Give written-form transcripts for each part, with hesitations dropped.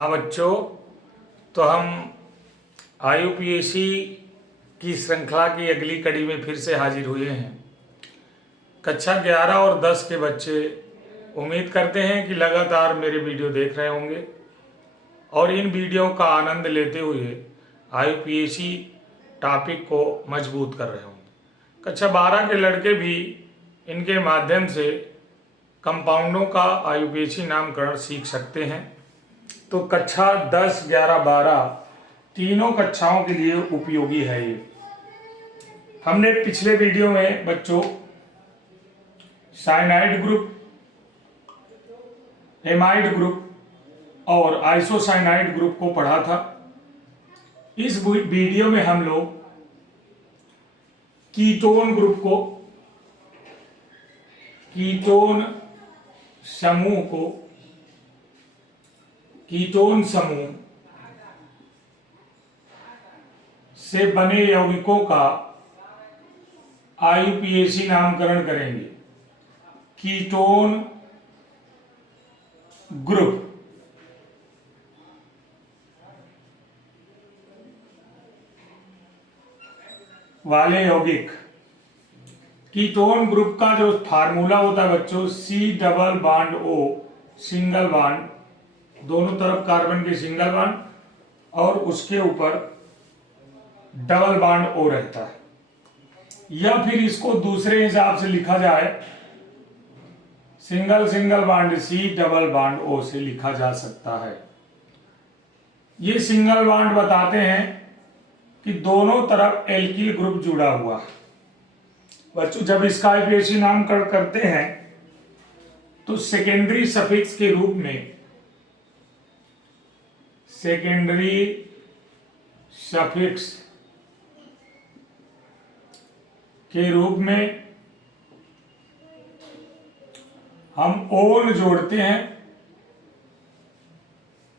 हाँ बच्चों, तो हम IUPAC की श्रृंखला की अगली कड़ी में फिर से हाजिर हुए हैं। कक्षा 11 और 10 के बच्चे उम्मीद करते हैं कि लगातार मेरे वीडियो देख रहे होंगे और इन वीडियो का आनंद लेते हुए IUPAC टॉपिक को मजबूत कर रहे होंगे। कक्षा 12 के लड़के भी इनके माध्यम से कंपाउंडों का IUPAC नामकरण सीख सकते हैं। तो कक्षा 10, 11, 12 तीनों कक्षाओं के लिए उपयोगी है ये। हमने पिछले वीडियो में बच्चों साइनाइड ग्रुप, एमाइड ग्रुप और आइसोसाइनाइड ग्रुप को पढ़ा था। इस वीडियो में हम लोग कीटोन ग्रुप को, कीटोन समूह को, कीटोन समूह से बने यौगिकों का IUPAC नामकरण करेंगे। कीटोन ग्रुप वाले यौगिक, कीटोन ग्रुप का जो फार्मूला होता है बच्चों, C+O सिंगल बॉन्ड, दोनों तरफ कार्बन के सिंगल बॉन्ड और उसके ऊपर डबल बॉन्ड O रहता है। या फिर इसको दूसरे हिसाब से लिखा जाए, single single bond C double bond O से लिखा जा सकता है। ये सिंगल बॉन्ड बताते हैं कि दोनों तरफ एल्किल ग्रुप जुड़ा हुआ है। बच्चों जब इसका IUPAC नामकरण करते हैं तो सेकेंडरी सफिक्स के रूप में, सेकेंडरी सफिक्स के रूप में हम ओन जोड़ते हैं,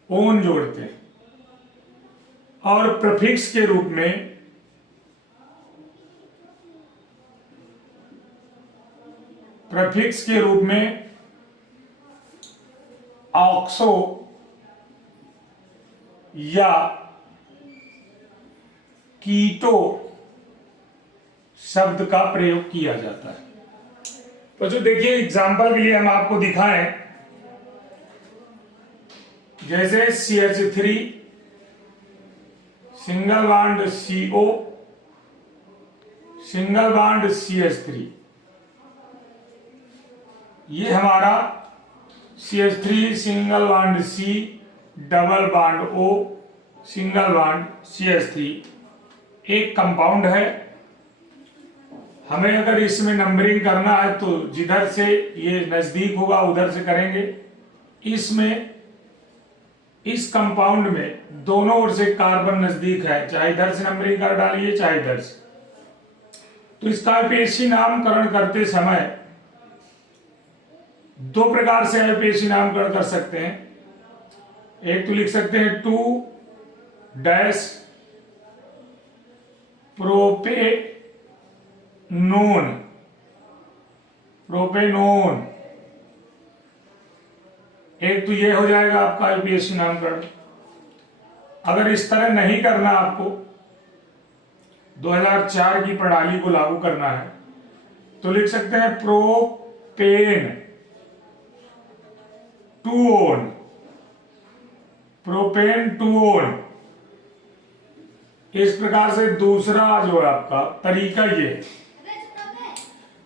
ओन जोड़ते हैं और प्रीफिक्स के रूप में प्रीफिक्स के रूप में ऑक्सो या कीटो शब्द का प्रयोग किया जाता है। तो जो देखिए एग्जाम्पल के लिए हम आपको दिखाएं, जैसे CH3 single bond CO single bond CH3, ये हमारा CH3 single bond C double bond O single bond CH3 एक कंपाउंड है। हमें अगर इसमें नंबरिंग करना है तो जिधर से ये नजदीक होगा उधर से करेंगे। इसमें इस कंपाउंड में दोनों ओर से कार्बन नजदीक है, चाहे इधर से नंबरिंग कर डालिए चाहे इधर से। तो इसका IUPAC नामकरण करते समय दो प्रकार से IUPAC नामकरण कर सकते हैं। एक तो लिख सकते हैं 2- प्रोपेनोन, प्रोपेनोन, एक तो ये हो जाएगा आपका IUPAC नामकरण। अगर इस तरह नहीं करना, आपको 2004 की प्रणाली को लागू करना है, तो लिख सकते हैं प्रोपेन टूओन, प्रोपेन टूओन। इस प्रकार से दूसरा जो है आपका तरीका ये।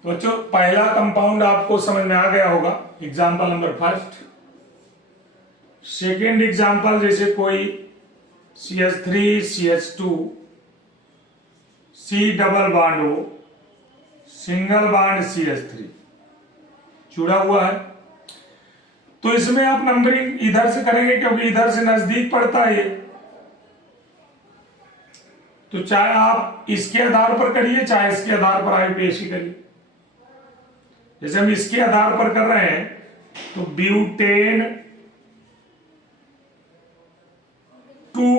तो बच्चों पहला कंपाउंड आपको समझ में आ गया होगा, example number first. Second example, जैसे कोई CH3 CH2 C double bond O single bond CH3 जुड़ा हुआ है, तो इसमें आप नंबरिंग इधर से करेंगे क्योंकि इधर से नजदीक पड़ता है ये। तो चाहे आप इसके आधार पर करिए चाहे इसके आधार पर IUPAC करिए। जैसे हम इसके आधार पर कर रहे हैं तो butane two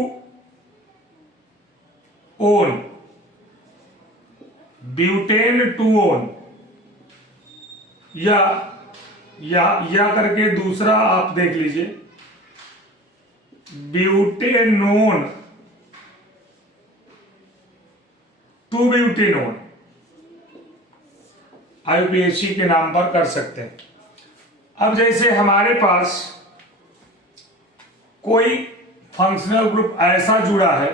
own, butane two own, या करके दूसरा आप देख लीजिए, ब्यूटेनोन, 2 ब्यूटेनोन आईयूपीएसी के नाम पर कर सकते हैं। अब जैसे हमारे पास कोई फंक्शनल ग्रुप ऐसा जुड़ा है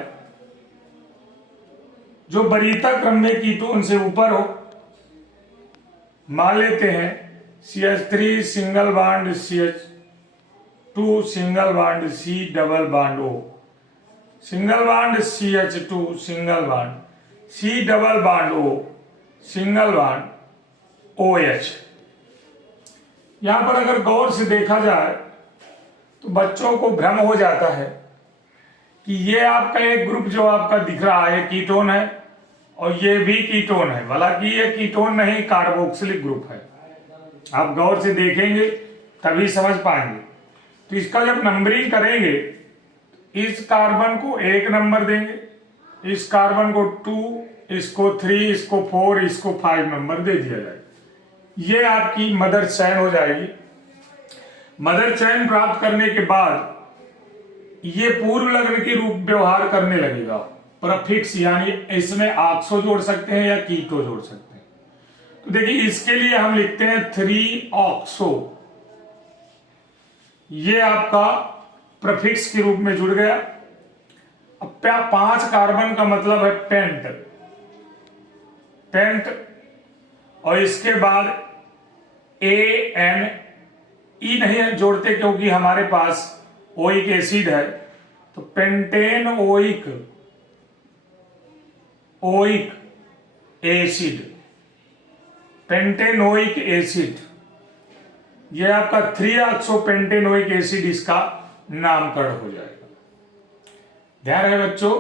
जो वरीयता क्रम में कीटोन से ऊपर हो, मान लेते हैं CH3 single bond CH2 single bond C double bond O, single bond CH2 single bond C double bond O, single bond OH। यहां पर अगर गौर से देखा जाए तो बच्चों को भ्रम हो जाता है कि ये आपका एक ग्रुप जो आपका दिख रहा है कीटोन है और ये भी कीटोन है, हालांकि ये कीटोन नहीं कार्बोक्सिलिक ग्रुप है। आप गौर से देखेंगे तभी समझ पाएंगे। तो इसका जब नंबरिंग करेंगे, इस कार्बन को 1 नंबर देंगे, इस कार्बन को 2, इसको 3, इसको 4, इसको 5 नंबर दे दिया जाएगा। ये आपकी मदर चैन हो जाएगी। मदर चैन प्राप्त करने के बाद ये पूर्व लग्न के रूप व्यवहार करने लगेगा। प्रफिक्स यानी इसमें ऑक्सो जोड़ सकते हैं या कीटो जोड़ सकते हैं। तो देखिए इसके लिए हम लिखते हैं 3 ऑक्सो, ये आपका प्रफिक्स के रूप में जुड़ गया। अब 5 कार्बन का मतलब है पेंट, और इसके बाद ANE नहीं है जोड़ते क्योंकि हमारे पास ओइक एसिड है, तो pentane oic acid, pentanoic acid, यह आपका 3 ऑक्सो पेंटेनोइक एसिड इसका नामकरण हो जाएगा। ध्यान रहे बच्चों,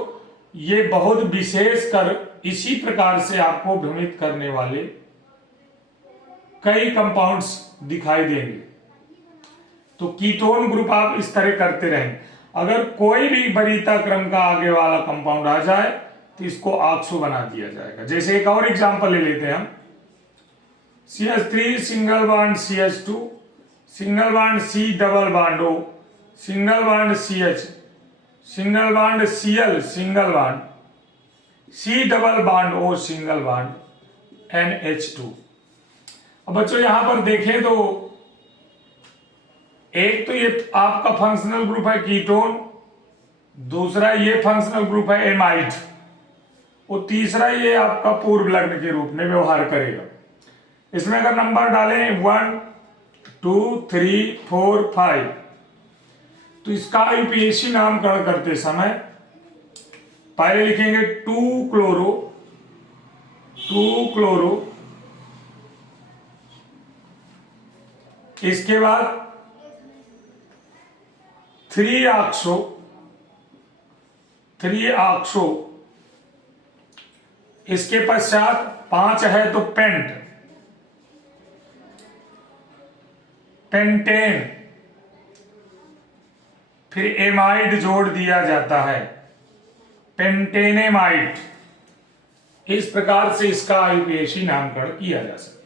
ये बहुत विशेष कर इसी प्रकार से आपको भ्रमित करने वाले कई कंपाउंड्स दिखाई देंगे। तो कीटोन ग्रुप आप इस तरह करते रहें। अगर कोई भी वरीयता क्रम का आगे वाला कंपाउंड आ जाए तो इसको ऑक्सो बना दिया जाएगा। जैसे एक और एग्जांपल ले लेते हैं हम, CH3 single bond CH2 single bond C double bond O, single bond CH single bond Cl single bond C double bond O single bond NH2। अब बच्चों यहां पर देखें तो एक तो ये आपका फंक्शनल ग्रुप है कीटोन, दूसरा ये फंक्शनल ग्रुप है एमाइड, और तीसरा ये आपका पूर्व लग्न के रूप में व्यवहार करेगा। इसमें अगर नंबर डालें 1 2 3 4 5, तो इसका आईयूपीएसी नामकरण करते समय पहले लिखेंगे 2 क्लोरो, इसके बाद 3 ऑक्सो, इसके पश्चात 5 है तो पेंटेन, फिर एमाइड जोड़ दिया जाता है, पेंटेनेमाइड। इस प्रकार से इसका आईयूपीएसी नामकरण किया जा सकता है।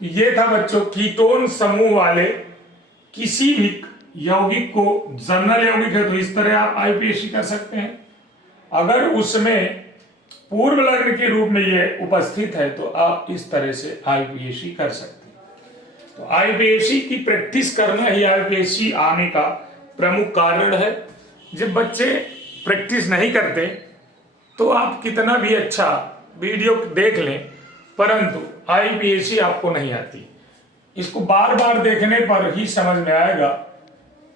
तो ये था बच्चों कीटोन समूह वाले किसी भी यौगिक को, जनरल यौगिक है तो इस तरह आप आईयूपीएसी कर सकते हैं। अगर उसमें पूर्व लग्न के रूप में ये उपस्थित है तो आप इस तरह से आईयूपीएसी कर सकते हैं। तो आईयूपीएसी की प्रैक्टिस करना ही आईयूपीएसी आने का प्रमुख कारण है। जब बच्चे प्रैक्टिस नहीं करते तो आप कितना भी अच्छा वीडियो देख लें, परंतु आईयूपीएसी आपको नहीं आती। इसको बार बार देखने पर ही समझ में आएगा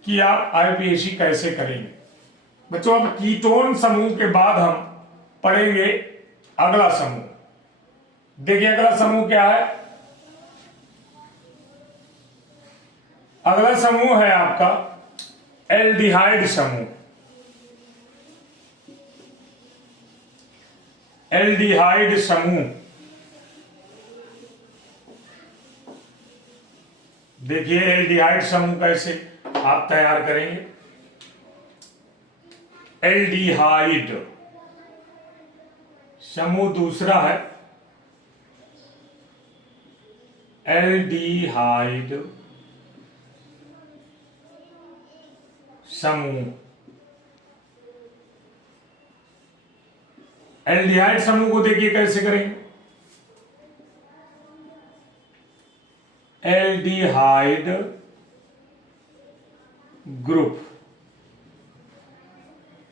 कि आप आईयूपीएसी कैसे करेंगे। बच्चों अब कीटोन समूह के बाद हम पढ़ेंगे अगला समूह। देखिए अगला समूह क्या है। अगला समूह है आपका एल्डिहाइड समूह। एल्डिहाइड समूह, देखिए एल्डिहाइड समूह कैसे आप तैयार करेंगे। एल्डिहाइड समूह दूसरा है एल्डिहाइड समूह। एल्डिहाइड समूह को देखिए कैसे करेंगे। एल्डिहाइड ग्रुप,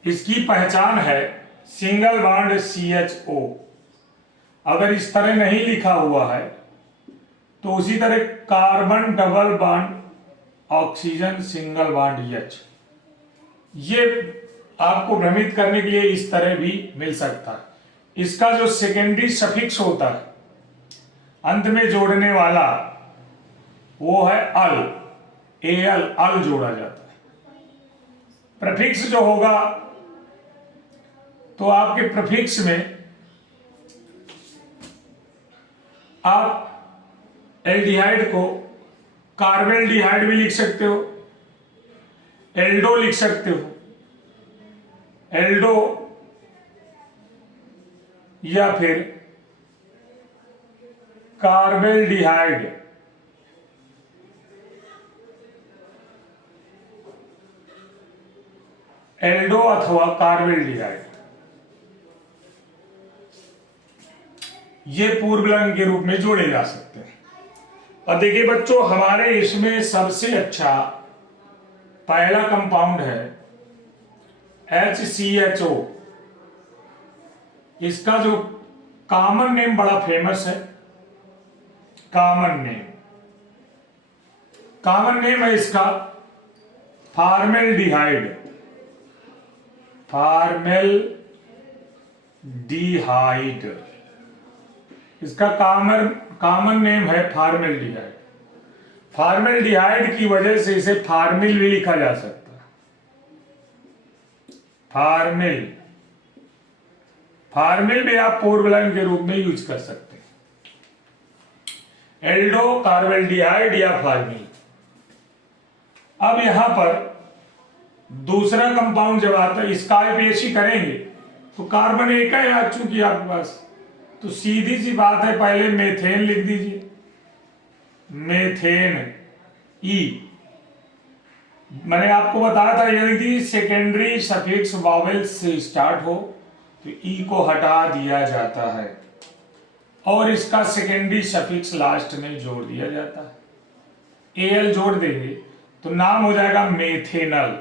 इसकी पहचान है सिंगल बॉन्ड CHO। अगर इस तरह नहीं लिखा हुआ है तो उसी तरह carbon double bond oxygen single bond H, ये आपको भ्रमित करने के लिए इस तरह भी मिल सकता है। इसका जो सेकेंडरी सफिक्स होता है अंत में जोड़ने वाला, वो है अल, AL, अल जोड़ा जाता है। प्रीफिक्स जो होगा तो आपके प्रीफिक्स में आप एल्डिहाइड को कार्बेल्डिहाइड भी लिख सकते हो, एल्डो लिख सकते हो, एल्डो या फिर कार्बेल्डिहाइड, एल्डो अथवा कार्बेल्डिहाइड, ये पूर्वलिंग के रूप में जोड़े जा सकते हैं। और देखिए बच्चों, हमारे इसमें सबसे अच्छा पहला कंपाउंड है HCHO। इसका जो कॉमन नेम बड़ा फेमस है, कॉमन नेम है इसका फॉर्मेल्डिहाइड, फॉर्मेल्डिहाइड, इसका कॉमन नेम है फॉर्मेल्डिहाइड। फॉर्मेल्डिहाइड की वजह से इसे फार्मिल भी लिखा जा सकता है, फार्मिल भी आप पूर्वलिंग के रूप में यूज कर सकते हैं, एल्डो, कार्बेल्डिहाइड या फार्मिल। अब यहां पर दूसरा कंपाउंड जब आता है, इसका IUPAC करेंगे तो कार्बन एक है आज चूंकि आपके पास, तो सीधी सी बात है पहले मेथेन लिख दीजिए, मेथेन E। मैंने आपको बताया था यदि सेकेंडरी सफिक्स वॉवेल से स्टार्ट हो तो E को हटा दिया जाता है और इसका सेकेंडरी सफिक्स लास्ट में जोड़ दिया जाता है। AL जोड़ देंगे तो नाम हो जाएगा मेथेनल।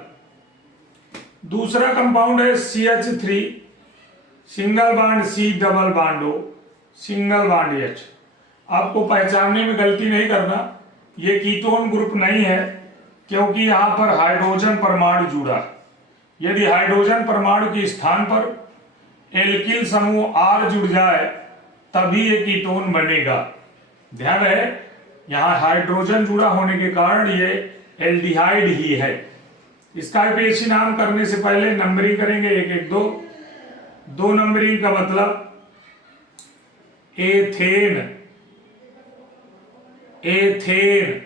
दूसरा कंपाउंड है CH3, single bond C, double bond O, single bond H। आपको पहचानने में गलती नहीं करना, ये कीटोन ग्रुप नहीं है क्योंकि यहां पर हाइड्रोजन परमाणु जुड़ा है। यदि हाइड्रोजन परमाणु के स्थान पर एल्किल समूह R जुड़ जाए तभी ये कीटोन बनेगा। ध्यान रहे, यहां हाइड्रोजन जुड़ा होने के कारण ये एल्डिहाइड ही है। इसका IUPAC नाम करने से पहले नंबरिंग करेंगे, 1 1 2। 2 नंबरिंग का मतलब एथेन, एथेन,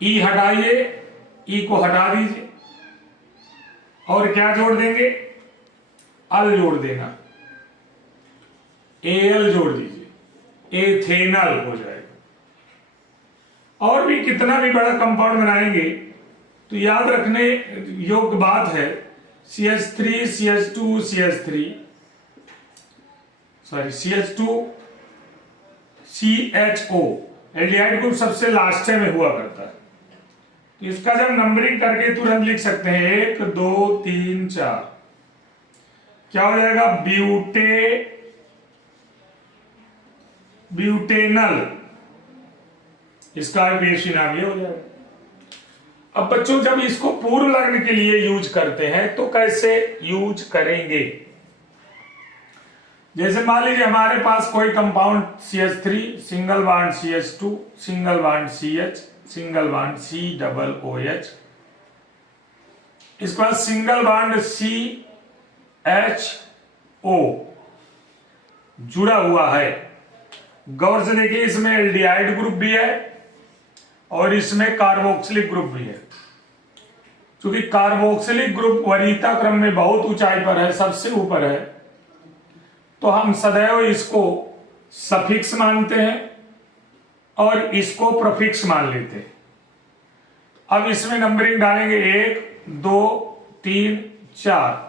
E हटाइए, E को हटा दीजिए और क्या जोड़ देंगे, अल जोड़ देना, AL जोड़ दीजिए, एथेनल हो जाएगा। और भी कितना भी बड़ा कंपाउंड बनाएंगे तो याद रखने योग्य बात है CH3, CH2, CH3, sorry CH2, CHO, aldehyde group सबसे लास्ट में हुआ करता है। तो इसका जब नंबरिंग करके तुरंत लिख सकते हैं 1 2 3 4, क्या हो जाएगा, ब्यूटेनल, इसका IUPAC नाम ये हो जाएगा। अब बच्चों जब इसको पूर्व लग्न के लिए यूज करते हैं तो कैसे यूज करेंगे। जैसे मान लीजिए हमारे पास कोई compound CH3, single bond CH2, single bond CH, single bond C double OH, इसके बाद सिंगल बॉन्ड CHO जुड़ा हुआ है। गौर से देखिए, इसमें एल्डिहाइड ग्रुप भी है और इसमें कार्बोक्सिलिक ग्रुप भी है। क्योंकि कार्बोक्सिलिक ग्रुप वरीयता क्रम में बहुत ऊंचाई पर है, सबसे ऊपर है, तो हम सदैव इसको सफिक्स मानते हैं और इसको प्रीफिक्स मान लेते हैं। अब इसमें नंबरिंग डालेंगे 1 2 3 4।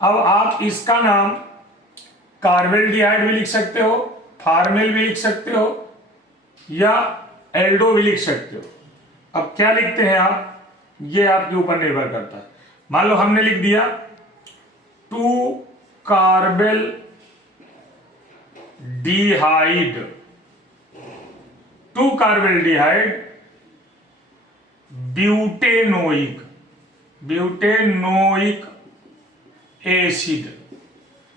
अब आप इसका नाम कार्बेल्डिहाइड भी लिख सकते हो, फार्मिल भी लिख सकते हो, या एल्डो भी लिख सकते हो। अब क्या लिखते हैं आप, ये आपके ऊपर निर्भर करता है। मान लो हमने लिख दिया 2 carbaldehyde, 2 carbaldehyde butanoic, butanoic acid.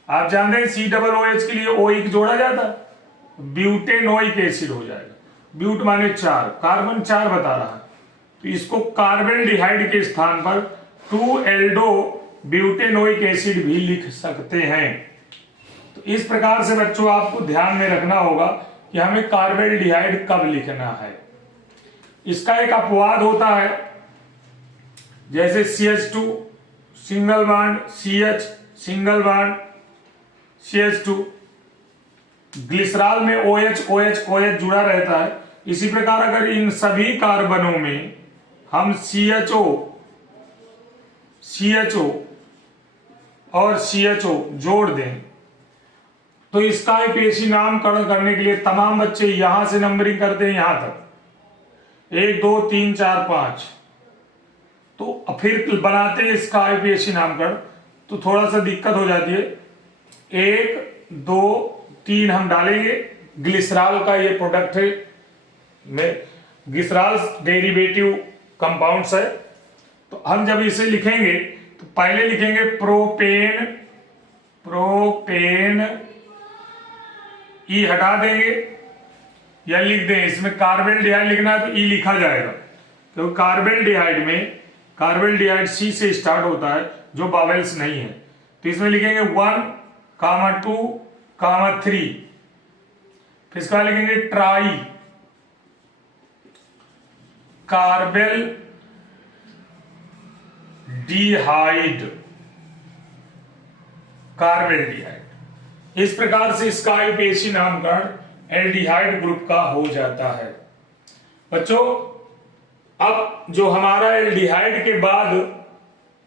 आप जानते हैं COOH के लिए ओइक जोड़ा जाता है, ब्यूटेनोइक एसिड हो जाएगा। ब्यूट माने 4, कार्बन 4 बता रहा है, तो इसको कार्बेल्डिहाइड के स्थान पर 2 एल्डो ब्यूटेनोइक एसिड भी लिख सकते हैं। तो इस प्रकार से बच्चों आपको ध्यान में रखना होगा कि हमें कार्बेल्डिहाइड कब लिखना है। इसका एक अपवाद होता है, जैसे CH2 single bond, CH single bond, CH2। Glycerol में OH OH OH जुड़ा रहता है। इसी प्रकार अगर इन सभी कार्बनों में हम CHO और CHO जोड़ दें तो इसका IUPAC नामकरण करने के लिए तमाम बच्चे यहां से नंबरिंग करते हैं यहां तक 1 2 3 4 5, तो फिर बनाते हैं इसका IUPAC नामकरण, तो थोड़ा सा दिक्कत हो जाती है। 1 2 3 हम डालेंगे, ग्लिसरॉल का ये प्रोडक्ट है, में ग्लिसरॉल डेरिवेटिव कंपाउंड्स है। तो हम जब इसे लिखेंगे तो पहले लिखेंगे प्रोपेन, प्रोपेन ई हटा देंगे या लिख दें, इसमें कार्बेल्डिहाइड लिखना है तो ई लिखा जाएगा, क्योंकि कार्बेल्डिहाइड में कार्बेल्डिहाइड C से स्टार्ट होता है जो बावेल्स नहीं है। तो इसमें लिखेंगे 1 2 3, फिर इसका लिखेंगे ट्राई कार्बेल्डिहाइड, कार्बेल्डिहाइड। इस प्रकार से इसका IUPAC नामकरण एल्डिहाइड ग्रुप का हो जाता है। बच्चों अब जो हमारा एल्डिहाइड के बाद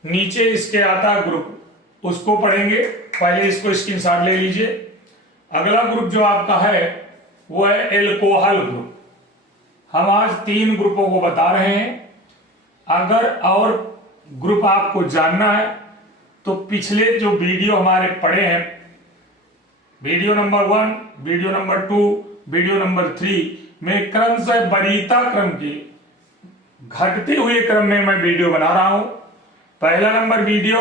नीचे इसके आता है ग्रुप, उसको पढ़ेंगे। पहले इसको स्क्रीनशॉट ले लीजिए। अगला ग्रुप जो आपका है वो है एल्कोहल ग्रुप। हम आज 3 ग्रुपों को बता रहे हैं। अगर और ग्रुप आपको जानना है तो पिछले जो वीडियो हमारे पड़े हैं, video number 1, video number 2, video number 3 में क्रमशः वरीयता क्रम की घटते हुए क्रम में मैं वीडियो बना रहा हूं। पहला नंबर वीडियो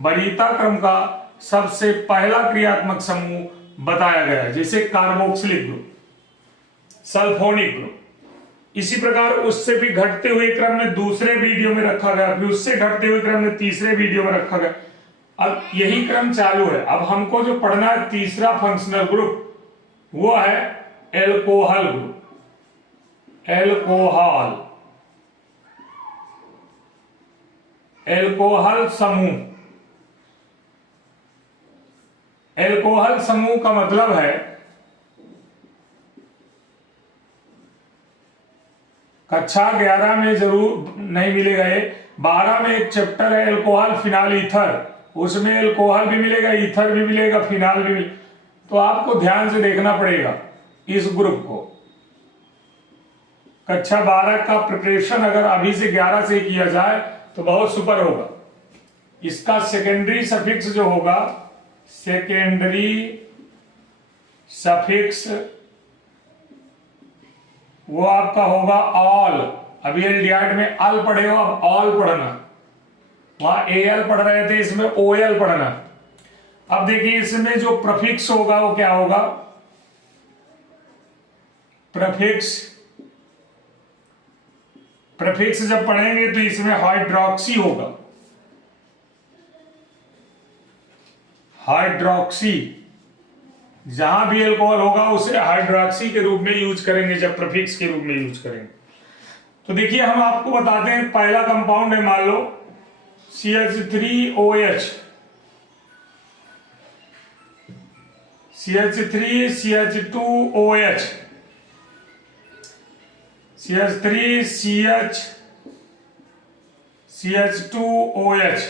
वरीयता क्रम का सबसे पहला क्रियात्मक समूह बताया गया है, जैसे कार्बोक्सिलिक ग्रुप, सल्फोनिक ग्रुप। इसी प्रकार उससे भी घटते हुए क्रम में दूसरे वीडियो में रखा गया, फिर उससे घटते हुए क्रम में तीसरे वीडियो में रखा गया। अब यही क्रम चालू है। अब हमको जो पढ़ना है तीसरा फंक्शनल ग्रुप, वो है एल्कोहल ग्रुप। एल्कोहल, एल्कोहल समूह। एल्कोहल समूह का मतलब है, कक्षा 11 में जरूर नहीं मिलेगा, ये 12 में एक चैप्टर है एल्कोहल फिनाल ईथर, उसमें एल्कोहल भी मिलेगा, ईथर भी मिलेगा, फिनाल भी मिलेगा। तो आपको ध्यान से देखना पड़ेगा इस ग्रुप को। कक्षा 12 का प्रिपरेशन अगर अभी से 11 से किया जाए तो बहुत सुपर होगा। इसका सेकेंडरी सफिक्स जो होगा, सेकेंडरी सफिक्स वो आपका होगा ऑल। अभी एल्डिहाइड में अल पढ़े हो, अब ऑल पढ़ना। वहां एल पढ़ रहे थे, इसमें ओएल पढ़ना। अब देखिए इसमें जो प्रफिक्स होगा वो क्या होगा, प्रफिक्स। प्रफिक्स जब पढ़ेंगे तो इसमें हाइड्रोक्सी होगा, हाइड्रोक्सी। जहां भी अल्कोहल होगा उसे हाइड्रोक्सी के रूप में यूज करेंगे, जब प्रफिक्स के रूप में यूज करेंगे। तो देखिए हम आपको बताते हैं, पहला कंपाउंड है, मान लो CH3OH, CH3CH2OH। CH3 CH2OH।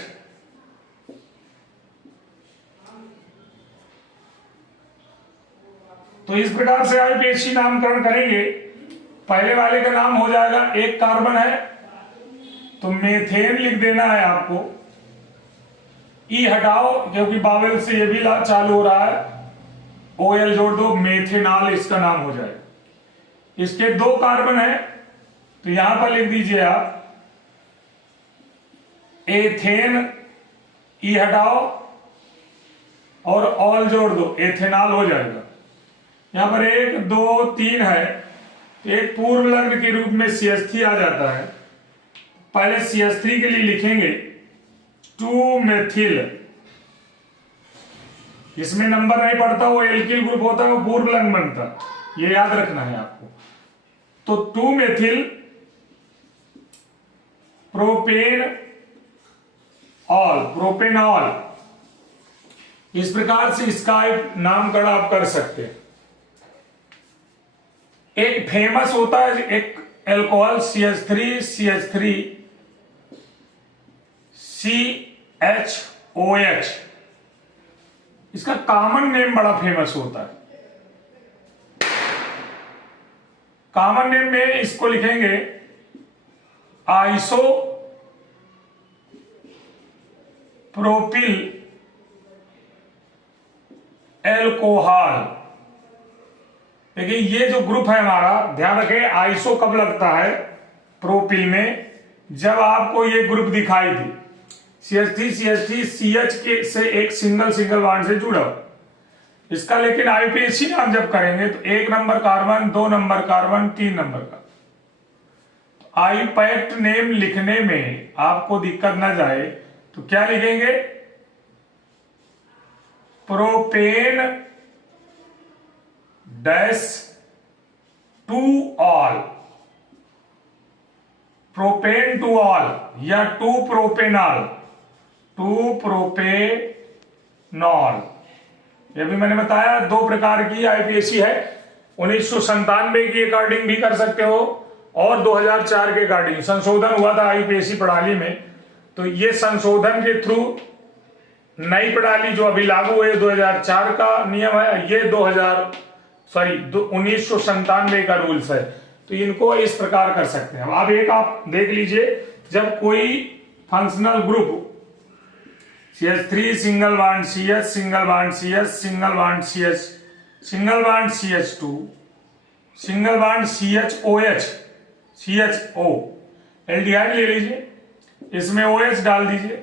तो इस प्रकार से IUPAC नामकरण करेंगे। पहले वाले का नाम हो जाएगा, एक कार्बन है तो मेथेन लिख देना है आपको, ई हटाओ क्योंकि बावेल से ये भी चालू हो रहा है, OL जोड़ दो, मेथेनॉल इसका नाम हो जाएगा। इसके दो कार्बन है तो यहां पर लिख दीजिए आप एथेन, ई हटाओ और ऑल जोड़ दो, एथेनॉल हो जाएगा। यहां पर 1 2 3 है तो एक पूर्व लग्न के रूप में CH3 आ जाता है। पहले CH3 के लिए लिखेंगे 2 मेथिल, इसमें नंबर नहीं पड़ता, वो एल्किल ग्रुप होता है, वो पूर्व लग्न बनता, ये याद रखना है आपको। तो 2 मेथिल प्रोपेन ऑल, प्रोपेनॉल, इस प्रकार से इसका एक नामकरण आप कर सकते हैं। एक फेमस होता है एक एल्कोहल CH3 CHOH, इसका कॉमन नेम बड़ा फेमस होता है। कॉमन नेम में इसको लिखेंगे आइसो प्रोपिल एल्कोहल। देखिए ये जो ग्रुप है हमारा, ध्यान रखें आइसो कब लगता है प्रोपिल में, जब आपको ये ग्रुप दिखाई दे CH3 CH के से एक सिंगल बॉन्ड से जुड़ा। इसका लेकिन IUPAC नाम जब करेंगे तो 1 number carbon, 2 number carbon, 3 number का। तो IUPAC नेम लिखने में आपको दिक्कत ना जाए तो क्या लिखेंगे, propane dash two ol, propane two ol या 2 प्रोपेनॉल, 2 प्रोपेनॉल। ये भी मैंने बताया 2 प्रकार की IUPAC है, 1997 की अकॉर्डिंग भी कर सकते हो और 2004 के अकॉर्डिंग संशोधन हुआ था IUPAC प्रणाली में। तो ये संशोधन के थ्रू नई प्रणाली जो अभी लागू है 2004 का नियम है, ये 1997 का रूल्स है। तो इनको इस प्रकार कर सकते हैं। अब एक आप देख लीजिए, जब कोई functional group CH3 single bond CH, single bond CH, single bond CH, single bond CH2, single bond CHOH, CHO, aldehyde ले लीजिए, इसमें OH डाल दीजिए,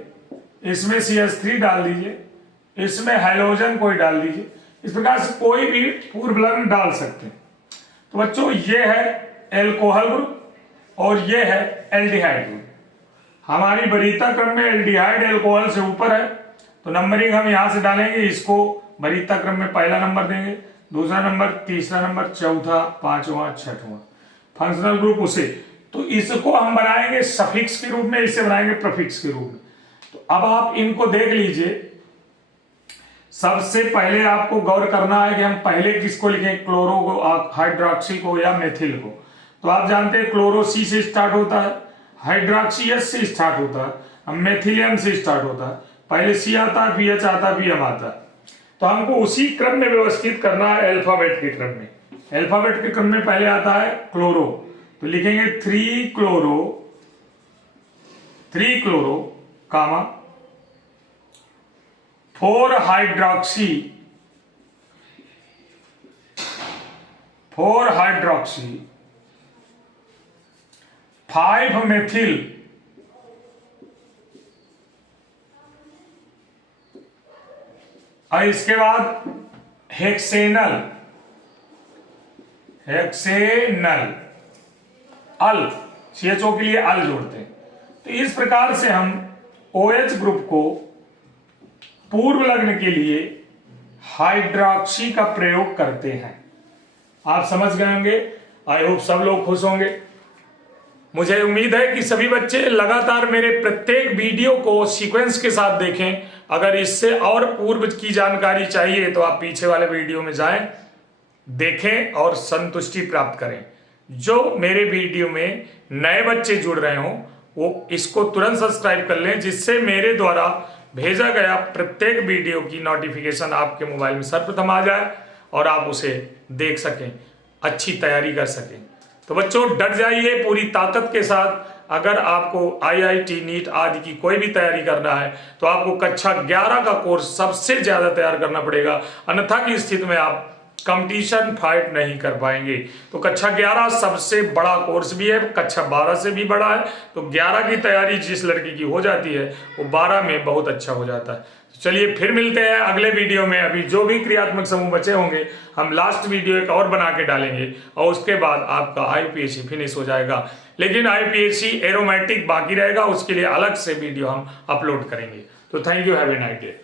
इसमें CH3 डाल दीजिए, इसमें हाइड्रोजन कोई डाल दीजिए। इस प्रकार से कोई भी पूर्व लग्न डाल सकते हैं। तो बच्चों ये है एल्कोहल ग्रुप और ये है एल्डिहाइड ग्रुप। हमारी वरीयता क्रम में एल्डिहाइड एल्कोहल से ऊपर है तो नंबरिंग हम यहां से डालेंगे, इसको वरीयता क्रम में पहला नंबर देंगे, दूसरा नंबर, तीसरा नंबर, चौथा, पांचवा, छठवां। फंक्शनल ग्रुप उसे, तो इसको हम बनाएंगे सफिक्स के रूप में, इसे बनाएंगे प्रीफिक्स के रूप में। तो अब आप इनको देख लीजिए। सबसे पहले आपको गौर करना है कि हम पहले किसको लिखें, क्लोरो को, हाइड्रोक्सी को या मेथिल को। तो आप जानते हैं क्लोरो C से स्टार्ट होता है, हाइड्रोक्सी S से स्टार्ट होता है, मेथिलियम से स्टार्ट होता है। पहले C आता है, PH आता है, PM आता है। तो हमको उसी क्रम में व्यवस्थित करना है, अल्फाबेट के क्रम में। अल्फाबेट के क्रम में पहले आता है क्लोरो, तो लिखेंगे 3 क्लोरो कामा 4 हाइड्रोक्सी 5 मेथिल, और इसके बाद हेक्सेनल अल, CHO के लिए अल जोड़ते हैं। तो इस प्रकार से हम OH ग्रुप को पूर्व लग्न के लिए हाइड्रोक्सी का प्रयोग करते हैं। आप समझ गए होंगे। आई होप सब लोग खुश होंगे। मुझे उम्मीद है कि सभी बच्चे लगातार मेरे प्रत्येक वीडियो को सीक्वेंस के साथ देखें। अगर इससे और पूर्व की जानकारी चाहिए तो आप पीछे वाले वीडियो में जाएं, देखें और संतुष्टि प्राप्त करें। जो मेरे वीडियो में नए बच्चे जुड़ रहे हो वो इसको तुरंत सब्सक्राइब कर लें, जिससे मेरे द्वारा भेजा गया प्रत्येक वीडियो की नोटिफिकेशन आपके मोबाइल में सर्वप्रथम आ जाए और आप उसे देख सकें, अच्छी तैयारी कर सकें। तो बच्चों डट जाइए पूरी ताकत के साथ। अगर आपको IIT नीट आदि की कोई भी तैयारी करना है तो आपको कक्षा 11 का कोर्स सबसे ज्यादा तैयार करना पड़ेगा, अन्यथा की स्थिति में आप कंपटीशन फाइट नहीं कर पाएंगे। तो कक्षा 11 सबसे बड़ा कोर्स भी है, कक्षा 12 से भी बड़ा है। तो 11 की तैयारी जिस लड़की की हो जाती है वो 12 में बहुत अच्छा हो जाता है। तो चलिए फिर मिलते हैं अगले वीडियो में। अभी जो भी क्रियात्मक समूह बचे होंगे हम लास्ट वीडियो एक और बना के डालेंगे और उसके बाद आपका IUPAC फिनिश हो जाएगा। लेकिन IUPAC एरोमेटिक बाकी रहेगा, उसके लिए अलग से वीडियो हम अपलोड करेंगे। तो thank you, have a nice day.